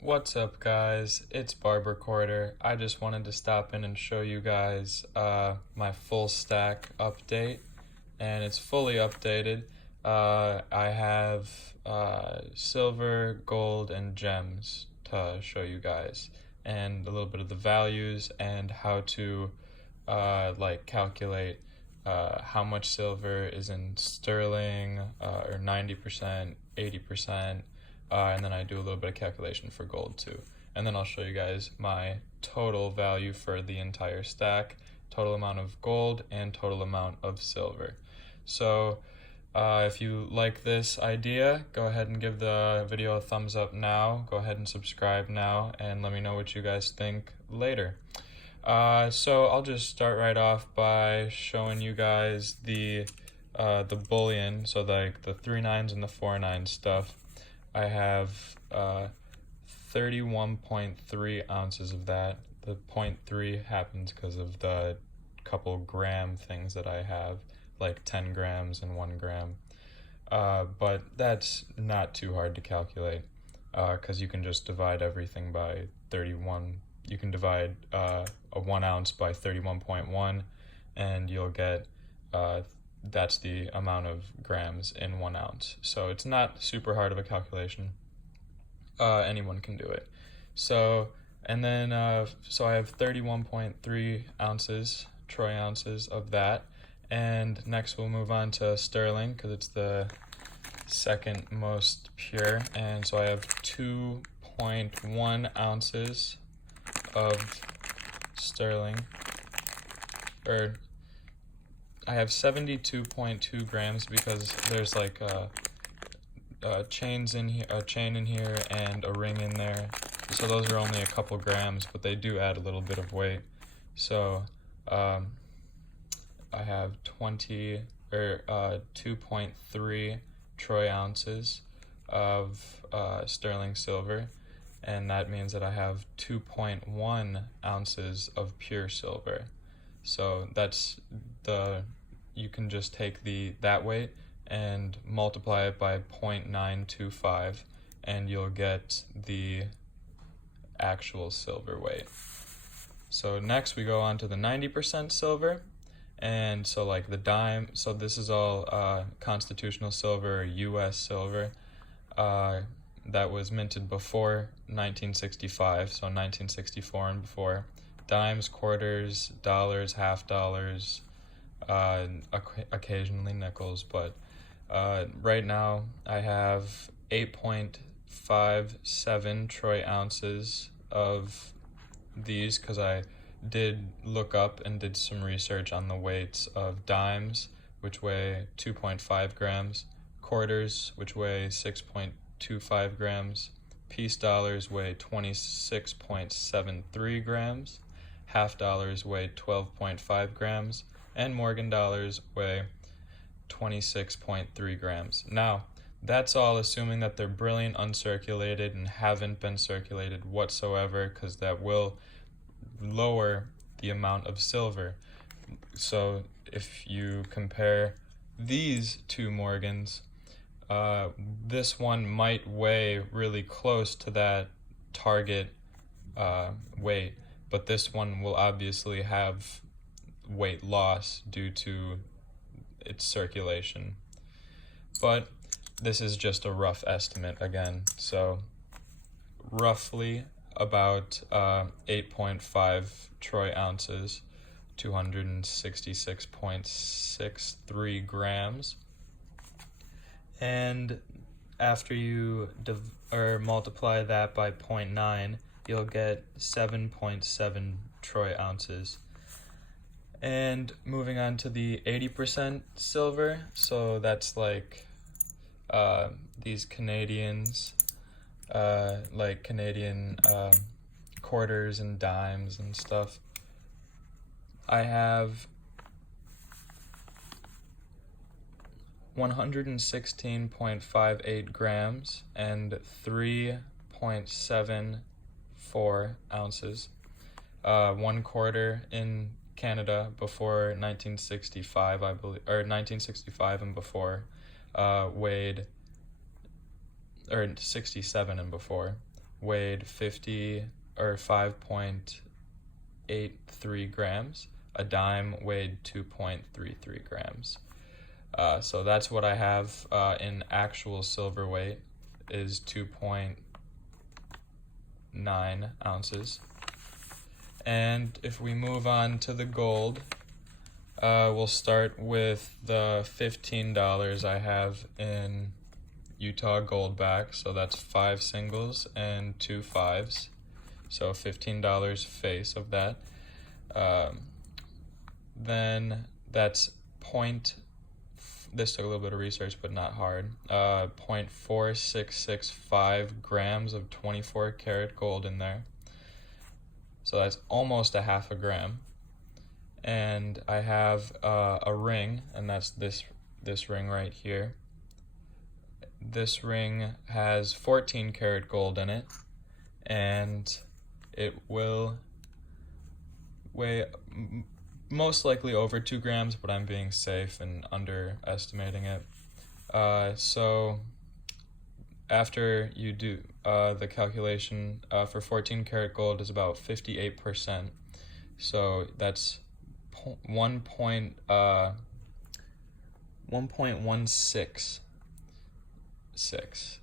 What's up, guys? It's Barber Quarter. I just wanted to stop in and show you guys my full stack update, and it's fully updated. I have silver, gold, and gems to show you guys, and a little bit of the values and how to calculate how much silver is in sterling, or 90%, 80%. And then I do a little bit of calculation for gold too. And then I'll show you guys my total value for the entire stack, total amount of gold, and total amount of silver. So if you like this idea, go ahead and give the video a thumbs up now. Go ahead and subscribe now, and let me know what you guys think later. So I'll just start right off by showing you guys the bullion, so like the 3 9s and the 4 9 stuff. I have 31.3 ounces of that. The 0.3 happens because of the couple gram things that I have, like 10 grams and 1 gram. But that's not too hard to calculate because you can just divide everything by 31. You can divide a 1 ounce by 31.1 and you'll get that's the amount of grams in 1 ounce. So it's not super hard of a calculation. Anyone can do it. So, and then, so I have 31.3 ounces, troy ounces of that. And next we'll move on to sterling because it's the second most pure. And so I have 2.1 ounces of sterling, or I have 72.2 grams because there's like chains in here, a chain in here, and a ring in there. So those are only a couple grams, but they do add a little bit of weight. So I have 2.3 troy ounces of sterling silver, and that means that I have 2.1 ounces of pure silver. So that's you can just take that weight and multiply it by 0.925 and you'll get the actual silver weight. So next we go on to the 90% silver, and so like the dime, so this is all constitutional silver, or US silver, that was minted before 1965, so 1964 and before. Dimes, quarters, dollars, half dollars, occasionally nickels, but right now I have 8.57 troy ounces of these because I did look up and did some research on the weights of dimes, which weigh 2.5 grams, quarters, which weigh 6.25 grams, peace dollars weigh 26.73 grams, half dollars weigh 12.5 grams, and Morgan dollars weigh 26.3 grams. Now, that's all assuming that they're brilliant uncirculated and haven't been circulated whatsoever, because that will lower the amount of silver. So if you compare these two Morgans, this one might weigh really close to that target weight, but this one will obviously have weight loss due to its circulation. But this is just a rough estimate again, so roughly about 8.5 troy ounces, 266.63 grams. And after you multiply that by 0.9, you'll get 7.7 troy ounces. And moving on to the 80% silver, so that's like these Canadians, like Canadian quarters and dimes and stuff. I have 116.58 grams and 3.74 ounces. 1 quarter in Canada before 1965, I believe, or 1965 and before, weighed, or 67 and before, weighed 5.83 grams. A dime weighed 2.33 grams. So that's what I have in actual silver weight, is 2.9 ounces. And if we move on to the gold, we'll start with the $15 I have in Utah Goldback. So that's 5 singles and 2 5s. So $15 face of that. Then that's this took a little bit of research, but not hard. 0.4665 grams of 24 karat gold in there. So that's almost a half a gram. And I have a ring, and that's this ring right here. This ring has 14 karat gold in it, and it will weigh most likely over 2 grams, but I'm being safe and underestimating it. So after you do the calculation for 14 karat gold is about 58%. So that's 1.166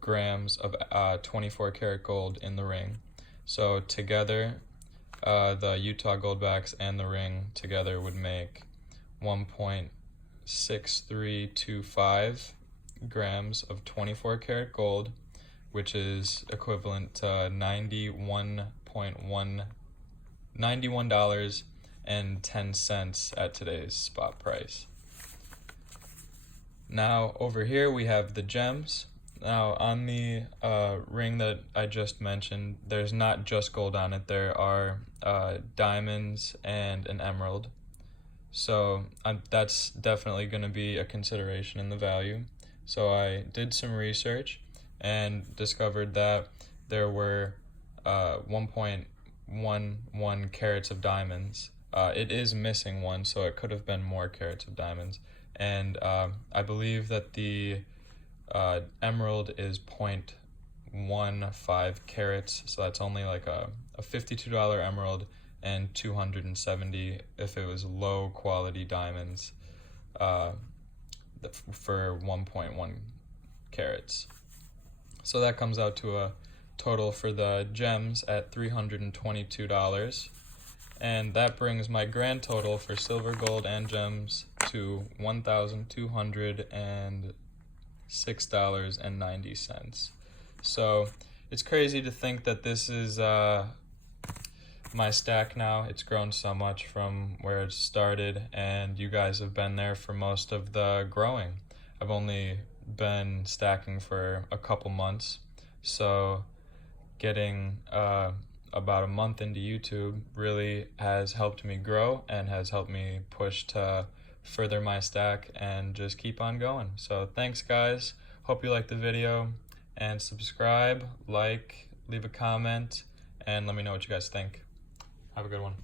grams of 24 karat gold in the ring. So together, the Utah Goldbacks and the ring together would make 1.6325 grams of 24 karat gold, which is equivalent to $91.10 at today's spot price. Now over here we have the gems. Now on the ring that I just mentioned, there's not just gold on it. There are diamonds and an emerald. So that's definitely going to be a consideration in the value. So I did some research and discovered that there were 1.11 carats of diamonds. It is missing one, so it could have been more carats of diamonds. And I believe that the emerald is 0.15 carats, so that's only like a $52 emerald, and 270 if it was low quality diamonds for 1.1 carats. So that comes out to a total for the gems at $322, and that brings my grand total for silver, gold, and gems to $1,206.90. So it's crazy to think that this is my stack now. It's grown so much from where it started, and you guys have been there for most of the growing. I've only been stacking for a couple months, so getting about a month into YouTube really has helped me grow and has helped me push to further my stack and just keep on going. So thanks guys, hope you liked the video, and subscribe, like, leave a comment, and let me know what you guys think. Have a good one.